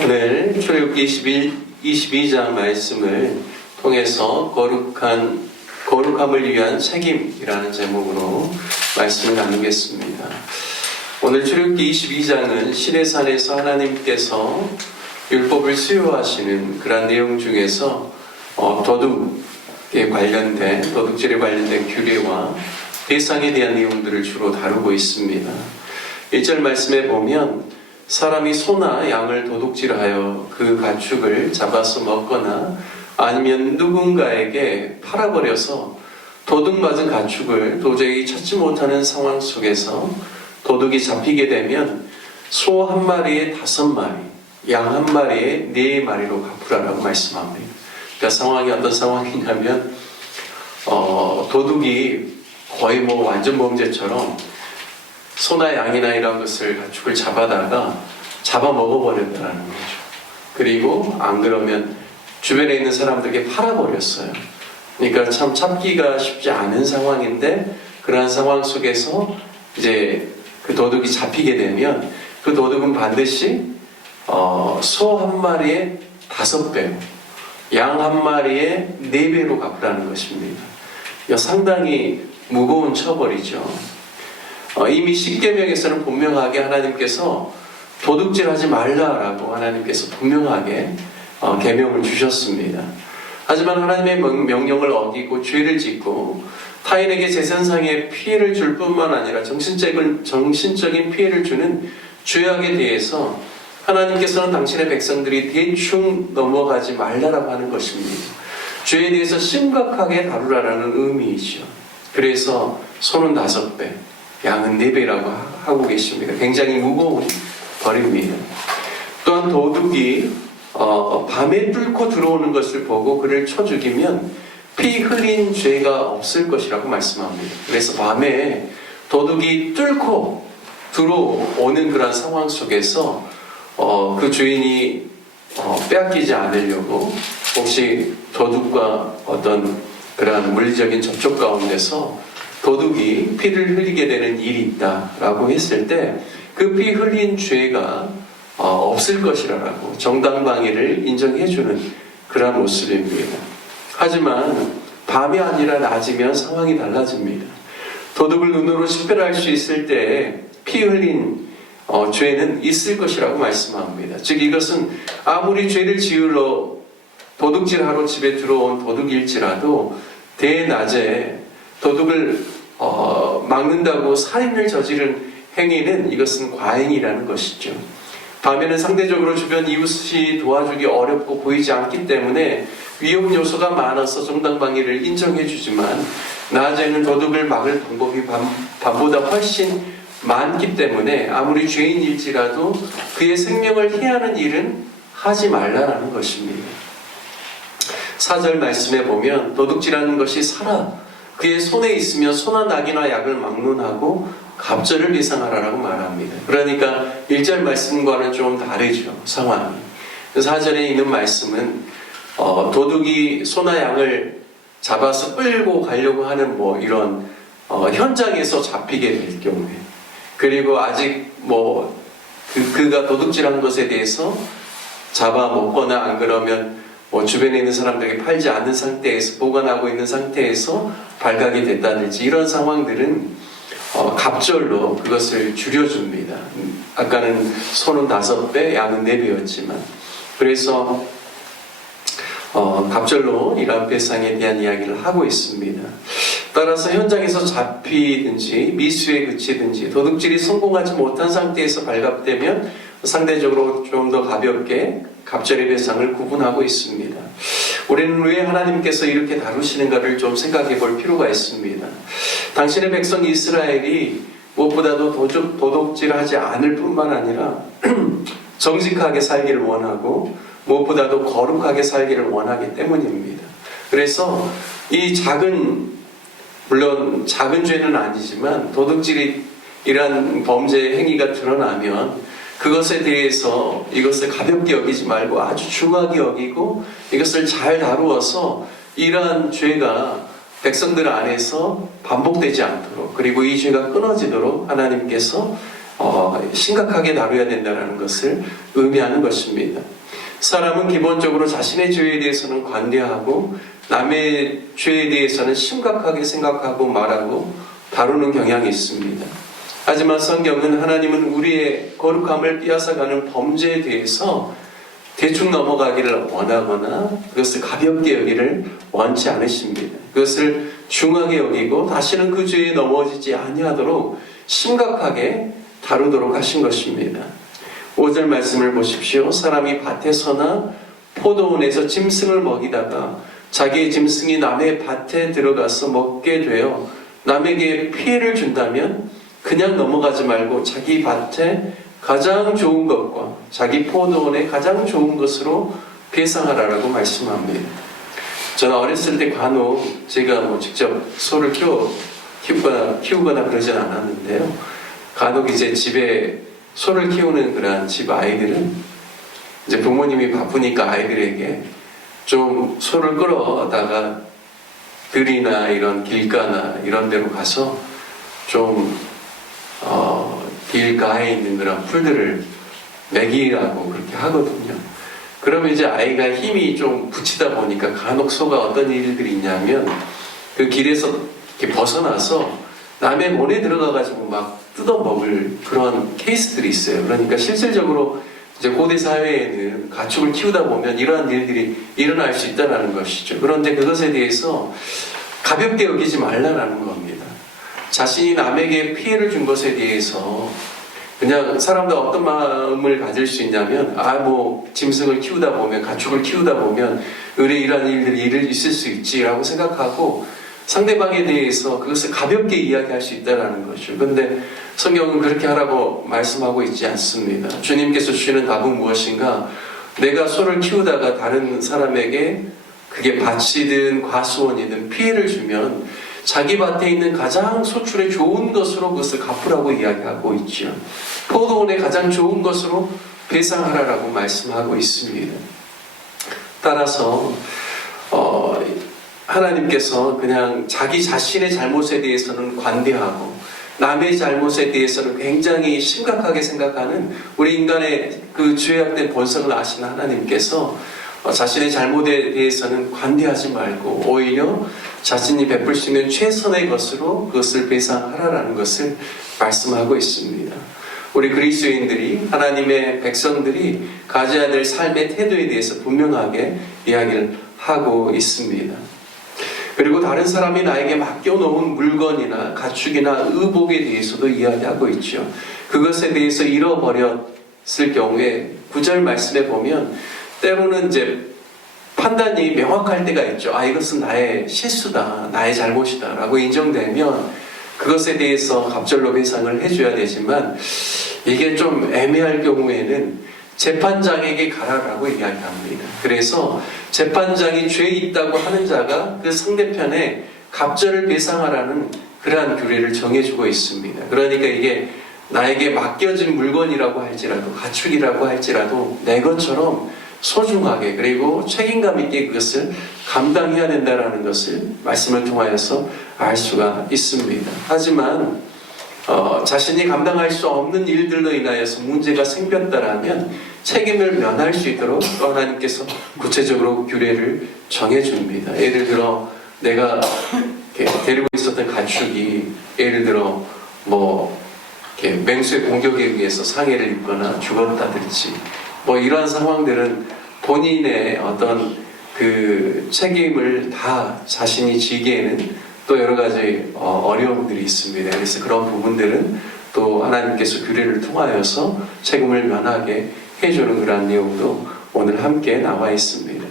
오늘 출애굽기 22장 말씀을 통해서 거룩함을 위한 책임이라는 제목으로 말씀을 나누겠습니다. 오늘 출애굽기 22장은 시내산에서 하나님께서 율법을 수요하시는 그런 내용 중에서 도둑질에 관련된 규례와 대상에 대한 내용들을 주로 다루고 있습니다. 1절 말씀에 보면 사람이 소나 양을 도둑질하여 그 가축을 잡아서 먹거나 아니면 누군가에게 팔아버려서 도둑맞은 가축을 도저히 찾지 못하는 상황 속에서 도둑이 잡히게 되면 소 한 마리에 5마리, 양 한 마리에 4마리로 갚으라고 말씀합니다. 그러니까 상황이 어떤 상황이냐면 도둑이 거의 완전 범죄처럼 소나 양이나 이런 것을 가축을 잡아다가 잡아먹어버렸다는 거죠. 그리고 안 그러면 주변에 있는 사람들에게 팔아버렸어요. 그러니까 참 찾기가 쉽지 않은 상황인데 그러한 상황 속에서 이제 그 도둑이 잡히게 되면 그 도둑은 반드시 소 한 마리에 5배, 양 한 마리에 4배로 갚으라는 것입니다. 상당히 무거운 처벌이죠. 이미 십계명에서는 분명하게 하나님께서 도둑질하지 말라라고 하나님께서 분명하게 계명을 주셨습니다. 하지만 하나님의 명령을 어기고 죄를 짓고 타인에게 재산상의 피해를 줄 뿐만 아니라 정신적인 피해를 주는 죄악에 대해서 하나님께서는 당신의 백성들이 대충 넘어가지 말라라고 하는 것입니다. 죄에 대해서 심각하게 다루라는 의미이죠. 그래서 소는 5배, 양은 4배라고 하고 계십니다. 굉장히 무거운 벌입니다. 또한 도둑이 밤에 뚫고 들어오는 것을 보고 그를 쳐 죽이면 피 흘린 죄가 없을 것이라고 말씀합니다. 그래서 밤에 도둑이 뚫고 들어오는 그런 상황 속에서 그 주인이 빼앗기지 않으려고 혹시 도둑과 어떤 그러한 물리적인 접촉 가운데서 도둑이 피를 흘리게 되는 일이 있다라고 했을 때 그 피 흘린 죄가 없을 것이라고 정당방위를 인정해주는 그런 모습입니다. 하지만 밤이 아니라 낮이면 상황이 달라집니다. 도둑을 눈으로 식별할 수 있을 때 피 흘린 죄는 있을 것이라고 말씀합니다. 즉 이것은 아무리 죄를 지으러 도둑질하러 집에 들어온 도둑일지라도 대낮에 도둑을 막는다고 살인을 저지른 행위는 이것은 과잉이라는 것이죠. 밤에는 상대적으로 주변 이웃이 도와주기 어렵고 보이지 않기 때문에 위험 요소가 많아서 정당방위를 인정해주지만 낮에는 도둑을 막을 방법이 밤보다 훨씬 많기 때문에 아무리 죄인일지라도 그의 생명을 해하는 일은 하지 말라라는 것입니다. 4절 말씀에 보면 도둑질하는 것이 살아 그의 손에 있으면 소나 낙이나 약을 막론하고 갑절을 배상하라라고 말합니다. 그러니까 1절 말씀과는 좀 다르죠, 상황이. 4절에 있는 말씀은 도둑이 소나 양을 잡아서 끌고 가려고 하는 이런 현장에서 잡히게 될 경우에, 그리고 아직 그가 도둑질한 것에 대해서 잡아먹거나 안 그러면 주변에 있는 사람들에게 팔지 않는 상태에서 보관하고 있는 상태에서 발각이 됐다든지 이런 상황들은 갑절로 그것을 줄여줍니다. 아까는 소는 5배, 양은 4배였지만 그래서 갑절로 이러한 배상에 대한 이야기를 하고 있습니다. 따라서 현장에서 잡히든지 미수에 그치든지 도둑질이 성공하지 못한 상태에서 발각되면 상대적으로 좀 더 가볍게 갑절의 배상을 구분하고 있습니다. 우리는 왜 하나님께서 이렇게 다루시는가를 좀 생각해 볼 필요가 있습니다. 당신의 백성 이스라엘이 무엇보다도 도둑질하지 않을 뿐만 아니라 정직하게 살기를 원하고 무엇보다도 거룩하게 살기를 원하기 때문입니다. 그래서 이 물론 작은 죄는 아니지만 도둑질이 이러한 범죄 행위가 드러나면 그것에 대해서 이것을 가볍게 여기지 말고 아주 중하게 여기고 이것을 잘 다루어서 이러한 죄가 백성들 안에서 반복되지 않도록 그리고 이 죄가 끊어지도록 하나님께서 심각하게 다뤄야 된다는 것을 의미하는 것입니다. 사람은 기본적으로 자신의 죄에 대해서는 관대하고 남의 죄에 대해서는 심각하게 생각하고 말하고 다루는 경향이 있습니다. 하지만 성경은 하나님은 우리의 거룩함을 빼앗아가는 범죄에 대해서 대충 넘어가기를 원하거나 그것을 가볍게 여기를 원치 않으십니다. 그것을 중하게 여기고 다시는 그 죄에 넘어지지 아니하도록 심각하게 다루도록 하신 것입니다. 5절 말씀을 보십시오. 사람이 밭에서나 포도원에서 짐승을 먹이다가 자기의 짐승이 남의 밭에 들어가서 먹게 되어 남에게 피해를 준다면 그냥 넘어가지 말고 자기 밭에 가장 좋은 것과 자기 포도원에 가장 좋은 것으로 배상하라라고 말씀합니다. 저는 어렸을 때 간혹 제가 직접 소를 키우거나 그러진 않았는데요. 간혹 이제 집에 소를 키우는 그런 집 아이들은 이제 부모님이 바쁘니까 아이들에게 좀 소를 끌어다가 들이나 이런 길가나 이런 데로 가서 좀 길가에 있는 그런 풀들을 먹이라고 그렇게 하거든요. 그러면 이제 아이가 힘이 좀 붙이다 보니까 간혹 소가 어떤 일들이 있냐면 그 길에서 이렇게 벗어나서 남의 논에 들어가가지고 막 뜯어먹을 그런 케이스들이 있어요. 그러니까 실질적으로 이제 고대 사회에는 가축을 키우다 보면 이러한 일들이 일어날 수 있다는 것이죠. 그런데 그것에 대해서 가볍게 여기지 말라는 겁니다. 자신이 남에게 피해를 준 것에 대해서 그냥 사람들 어떤 마음을 가질 수 있냐면 짐승을 키우다 보면 가축을 키우다 보면 이러한 일들이 있을 수 있지라고 생각하고 상대방에 대해서 그것을 가볍게 이야기할 수 있다는 거죠. 그런데 성경은 그렇게 하라고 말씀하고 있지 않습니다. 주님께서 주시는 답은 무엇인가? 내가 소를 키우다가 다른 사람에게 그게 밭이든 과수원이든 피해를 주면 자기 밭에 있는 가장 소출에 좋은 것으로 그것을 갚으라고 이야기하고 있죠. 포도원의 가장 좋은 것으로 배상하라라고 말씀하고 있습니다. 따라서 하나님께서 그냥 자기 자신의 잘못에 대해서는 관대하고 남의 잘못에 대해서는 굉장히 심각하게 생각하는 우리 인간의 그 죄악된 본성을 아시는 하나님께서 자신의 잘못에 대해서는 관대하지 말고 오히려 자신이 베풀 수 있는 최선의 것으로 그것을 배상하라는 것을 말씀하고 있습니다. 우리 그리스도인들이 하나님의 백성들이 가져야 될 삶의 태도에 대해서 분명하게 이야기를 하고 있습니다. 그리고 다른 사람이 나에게 맡겨놓은 물건이나 가축이나 의복에 대해서도 이야기하고 있죠. 그것에 대해서 잃어버렸을 경우에 9절 말씀에 보면 때로는 이제 판단이 명확할 때가 있죠. 이것은 나의 실수다, 나의 잘못이다 라고 인정되면 그것에 대해서 갑절로 배상을 해줘야 되지만 이게 좀 애매할 경우에는 재판장에게 가라라고 이야기합니다. 그래서 재판장이 죄 있다고 하는 자가 그 상대편에 갑절을 배상하라는 그러한 규례를 정해주고 있습니다. 그러니까 이게 나에게 맡겨진 물건이라고 할지라도 가축이라고 할지라도 내 것처럼 소중하게 그리고 책임감 있게 그것을 감당해야 된다는 것을 말씀을 통하여서 알 수가 있습니다. 하지만 자신이 감당할 수 없는 일들로 인하여서 문제가 생겼다라면 책임을 면할 수 있도록 또 하나님께서 구체적으로 규례를 정해줍니다. 예를 들어 내가 데리고 있었던 가축이 예를 들어 맹수의 공격에 의해서 상해를 입거나 죽었다든지 이러한 상황들은 본인의 어떤 그 책임을 다 자신이 지기에는 또 여러 가지 어려움들이 있습니다. 그래서 그런 부분들은 또 하나님께서 규례를 통하여서 책임을 면하게 해주는 그런 내용도 오늘 함께 나와 있습니다.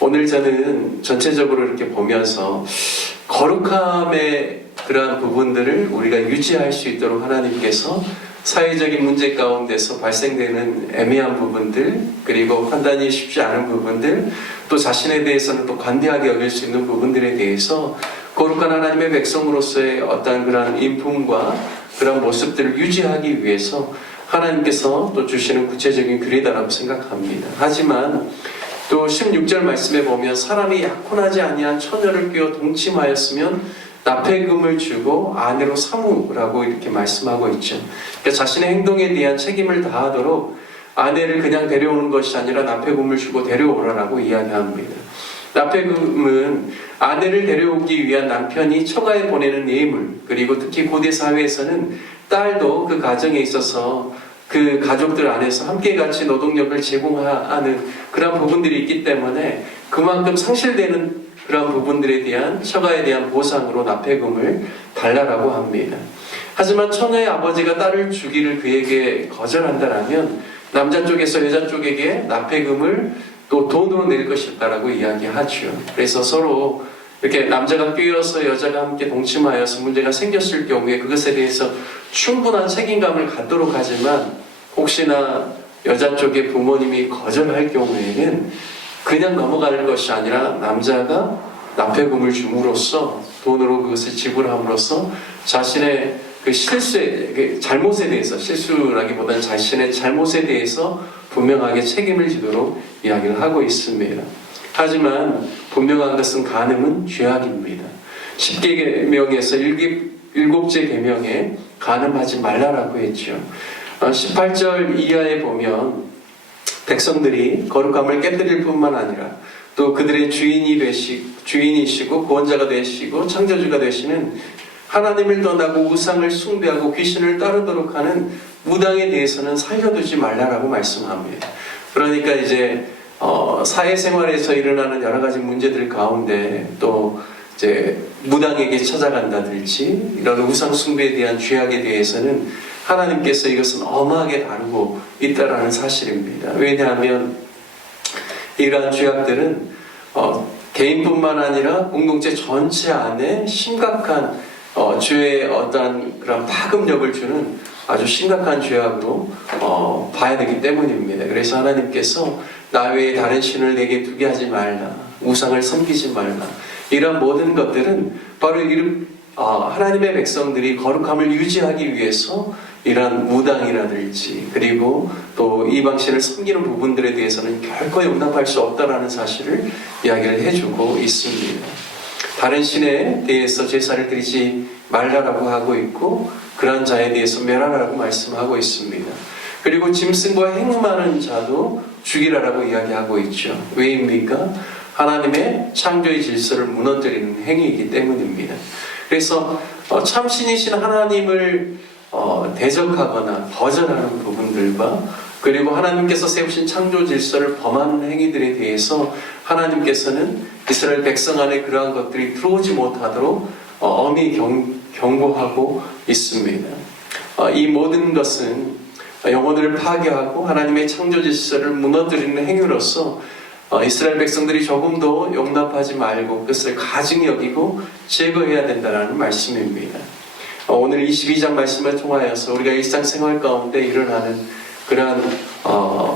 오늘 저는 전체적으로 이렇게 보면서 거룩함의 그러한 부분들을 우리가 유지할 수 있도록 하나님께서 사회적인 문제 가운데서 발생되는 애매한 부분들 그리고 판단이 쉽지 않은 부분들 또 자신에 대해서는 또 관대하게 여길 수 있는 부분들에 대해서 거룩한 하나님의 백성으로서의 어떤 그런 인품과 그런 모습들을 유지하기 위해서 하나님께서 또 주시는 구체적인 규례다라고 생각합니다. 하지만 또 16절 말씀에 보면 사람이 약혼하지 아니한 처녀를 꿰어 동침하였으면 납폐금을 주고 아내로 삼으라고 이렇게 말씀하고 있죠. 그러니까 자신의 행동에 대한 책임을 다하도록 아내를 그냥 데려오는 것이 아니라 납폐금을 주고 데려오라라고 이야기합니다. 납폐금은 아내를 데려오기 위한 남편이 처가에 보내는 예물, 그리고 특히 고대 사회에서는 딸도 그 가정에 있어서 그 가족들 안에서 함께 같이 노동력을 제공하는 그런 부분들이 있기 때문에 그만큼 상실되는 그런 부분들에 대한 처가에 대한 보상으로 납폐금을 달라라고 합니다. 하지만 처녀의 아버지가 딸을 주기를 그에게 거절한다라면 남자 쪽에서 여자 쪽에게 납폐금을 또 돈으로 낼 것이다라고 이야기하죠. 그래서 서로 이렇게 남자가 끼어서 여자가 함께 동침하여서 문제가 생겼을 경우에 그것에 대해서 충분한 책임감을 갖도록 하지만 혹시나 여자 쪽의 부모님이 거절할 경우에는 그냥 넘어갈 것이 아니라 남자가 납폐금을 줌으로써 돈으로 그것을 지불함으로써 자신의 그 실수에, 잘못에 대해서, 실수라기보다는 자신의 잘못에 대해서 분명하게 책임을 지도록 이야기를 하고 있습니다. 하지만 분명한 것은 간음은 죄악입니다. 10계명에서 7째 계명에 간음하지 말라라고 했죠. 18절 이하에 보면 백성들이 거룩함을 깨뜨릴 뿐만 아니라 또 그들의 주인이시고 구원자가 되시고 창조주가 되시는 하나님을 떠나고 우상을 숭배하고 귀신을 따르도록 하는 무당에 대해서는 살려두지 말라라고 말씀합니다. 그러니까 이제 사회생활에서 일어나는 여러 가지 문제들 가운데 또 이제 무당에게 찾아간다든지 이런 우상 숭배에 대한 죄악에 대해서는 하나님께서 이것은 엄하게 다루고 있다라는 사실입니다. 왜냐하면 이러한 죄악들은 개인뿐만 아니라 공동체 전체 안에 심각한 죄의 어떠한 그런 파급력을 주는 아주 심각한 죄악으로 봐야 되기 때문입니다. 그래서 하나님께서 나 외에 다른 신을 내게 두게 하지 말라, 우상을 섬기지 말라, 이런 모든 것들은 바로 하나님의 백성들이 거룩함을 유지하기 위해서 이러한 무당이라든지 그리고 또 이방신을 섬기는 부분들에 대해서는 결코 용납할 수 없다라는 사실을 이야기를 해주고 있습니다. 다른 신에 대해서 제사를 드리지 말라라고 하고 있고 그런 자에 대해서 멸하라고 말씀하고 있습니다. 그리고 짐승과 행음하는 자도 죽이라라고 이야기하고 있죠. 왜입니까? 하나님의 창조의 질서를 무너뜨리는 행위이기 때문입니다. 그래서 참신이신 하나님을 대적하거나 거절하는 부분들과 그리고 하나님께서 세우신 창조 질서를 범하는 행위들에 대해서 하나님께서는 이스라엘 백성 안에 그러한 것들이 들어오지 못하도록 엄히 경고하고 있습니다. 이 모든 것은 영혼을 파괴하고 하나님의 창조 질서를 무너뜨리는 행위로서 이스라엘 백성들이 조금도 용납하지 말고 그것을 가증히 여기고 제거해야 된다는 말씀입니다. 오늘 22장 말씀을 통하여서 우리가 일상생활 가운데 일어나는 그러한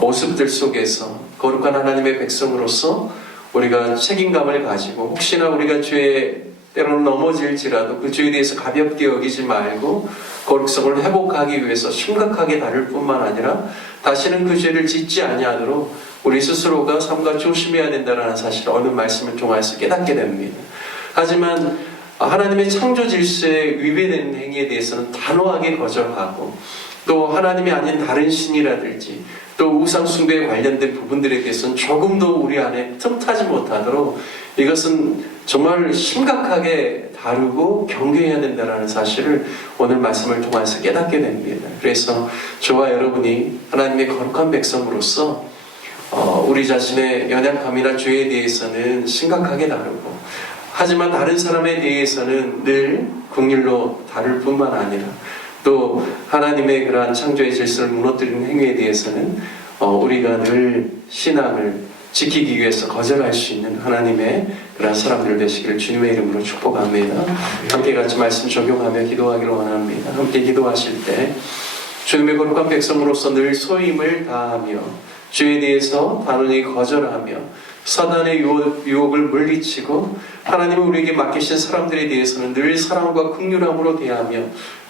모습들 속에서 거룩한 하나님의 백성으로서 우리가 책임감을 가지고 혹시나 우리가 죄에 때로는 넘어질지라도 그 죄에 대해서 가볍게 여기지 말고 거룩성을 회복하기 위해서 심각하게 다룰 뿐만 아니라 다시는 그 죄를 짓지 아니하도록 우리 스스로가 삼가 조심해야 된다는 사실을 어느 말씀을 통해서 깨닫게 됩니다. 하지만 하나님의 창조 질서에 위배되는 행위에 대해서는 단호하게 거절하고 또 하나님이 아닌 다른 신이라든지 또 우상 숭배에 관련된 부분들에 대해서는 조금도 우리 안에 틈타지 못하도록 이것은 정말 심각하게 다루고 경계해야 된다는 사실을 오늘 말씀을 통해서 깨닫게 됩니다. 그래서 저와 여러분이 하나님의 거룩한 백성으로서 우리 자신의 연약함이나 죄에 대해서는 심각하게 다루고 하지만 다른 사람에 대해서는 늘 긍휼로 다룰 뿐만 아니라 또 하나님의 그러한 창조의 질서를 무너뜨리는 행위에 대해서는 우리가 늘 신앙을 지키기 위해서 거절할 수 있는 하나님의 그러한 사람들 되시기를 주님의 이름으로 축복합니다. 함께 같이 말씀 적용하며 기도하기를 원합니다. 함께 기도하실 때 주님의 거룩한 백성으로서 늘 소임을 다하며 주에 대해서 단호히 거절하며 사단의 유혹을 물리치고 하나님이 우리에게 맡기신 사람들에 대해서는 늘 사랑과 긍휼함으로 대하며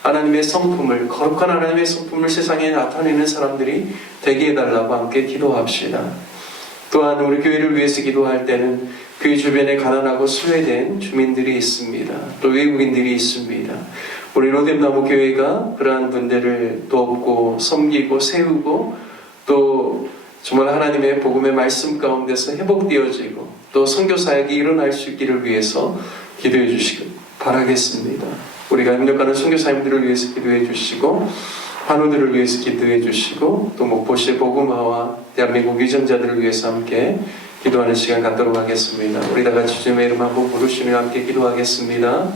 하나님의 성품을, 거룩한 하나님의 성품을 세상에 나타내는 사람들이 되게 해달라고 함께 기도합시다. 또한 우리 교회를 위해서 기도할 때는 그 주변에 가난하고 소외된 주민들이 있습니다. 또 외국인들이 있습니다. 우리 로뎀나무 교회가 그러한 분들을 돕고 섬기고 세우고 또 정말 하나님의 복음의 말씀 가운데서 회복되어지고 또 선교 사역이 일어날 수 있기를 위해서 기도해 주시기 바라겠습니다. 우리가 협력하는 선교사님들을 위해서 기도해 주시고 환우들을 위해서 기도해 주시고 또 목포시의 복음화와 대한민국 위정자들을 위해서 함께 기도하는 시간 갖도록 하겠습니다. 우리 다 같이 주님의 이름 한번 부르시며 함께 기도하겠습니다.